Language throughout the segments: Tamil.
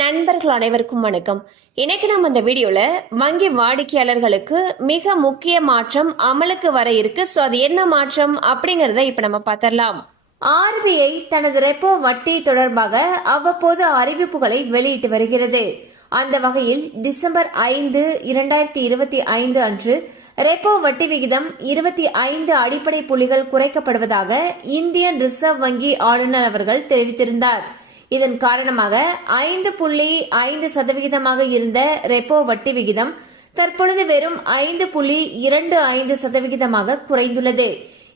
நண்பர்கள் அனைவருக்கும் வணக்கம். இன்னைக்கு நம்ம இந்த வீடியோல வங்கி வாடிக்கையாளர்களுக்கு மிக முக்கிய மாற்றம் அமலுக்கு வர இருக்கு. ஸோ அது என்ன மாற்றம் அப்படிங்கறத இப்ப நம்ம பார்த்தரலாம் ஆர்பிஐ தனது ரெப்போ வட்டி தொடர்பாக அவ்வப்போது அறிவிப்புகளை வெளியிட்டு வருகிறது. அந்த வகையில் டிசம்பர் ஐந்து இரண்டாயிரத்தி இருபத்தி ஐந்து அன்று ரெப்போ வட்டி விகிதம் இருபத்தி ஐந்து அடிப்படை புள்ளிகள் குறைக்கப்படுவதாக இந்தியன் ரிசர்வ் வங்கி ஆளுநர் அவர்கள் தெரிவித்திருந்தார். இதன் காரணமாக ஐந்து புள்ளி ஐந்து சதவிகிதமாக இருந்த ரெப்போ வட்டி விகிதம் தற்பொழுது வெறும் ஐந்து புள்ளி இரண்டு ஐந்து சதவிகிதமாக குறைந்துள்ளது.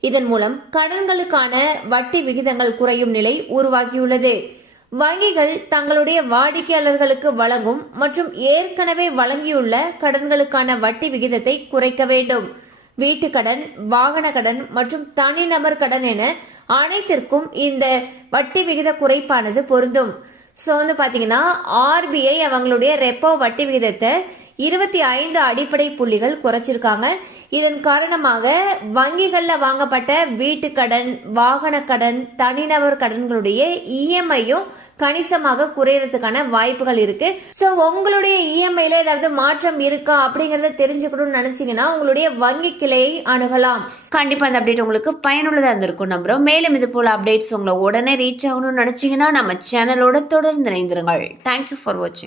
இதன் மூலம் கடன்களுக்கான வட்டி விகிதங்கள் குறையும் நிலை உருவாகியுள்ளது. வங்கிகள் தங்களுடைய வாடிக்கையாளர்களுக்கு வழங்கும் மற்றும் ஏற்கனவே வழங்கியுள்ள கடன்களுக்கான வட்டி விகிதத்தை குறைக்க வேண்டும். வீட்டு கடன் வாகன கடன் மற்றும் தனிநபர் கடன் என அனைத்திற்கும் இந்த வட்டி விகித குறைப்பானது பொருந்தும். ஸோ வந்து பார்த்தீங்கன்னா ஆர்பிஐ அவங்களுடைய ரெப்போ வட்டி விகிதத்தை இருபத்தி ஐந்து அடிப்படை புள்ளிகள் குறைச்சிருக்காங்க. இதன் காரணமாக வங்கிகளில் வாங்கப்பட்ட வீட்டு கடன் வாகன கடன் தனிநபர் கடன்களுடைய இஎம்ஐயும் கணிசமாக குறையறதுக்கான வாய்ப்புகள் இருக்கு. ஸோ உங்களுடைய இஎம்ஐல ஏதாவது மாற்றம் இருக்கா அப்படிங்கறத தெரிஞ்சுக்கணும்னு நினைச்சீங்கன்னா உங்களுடைய வங்கி கிளையை அணுகலாம். கண்டிப்பா அந்த அப்டேட் உங்களுக்கு பயனுள்ளதா இருந்திருக்கும் நம்புறோம். மேலும் இது போல அப்டேட்ஸ் உங்களை உடனே ரீச் ஆகணும்னு நினைச்சீங்கன்னா நம்ம சேனலோட தொடர்ந்து இணைந்திருங்கள். தேங்க்யூ ஃபார் வாட்சிங்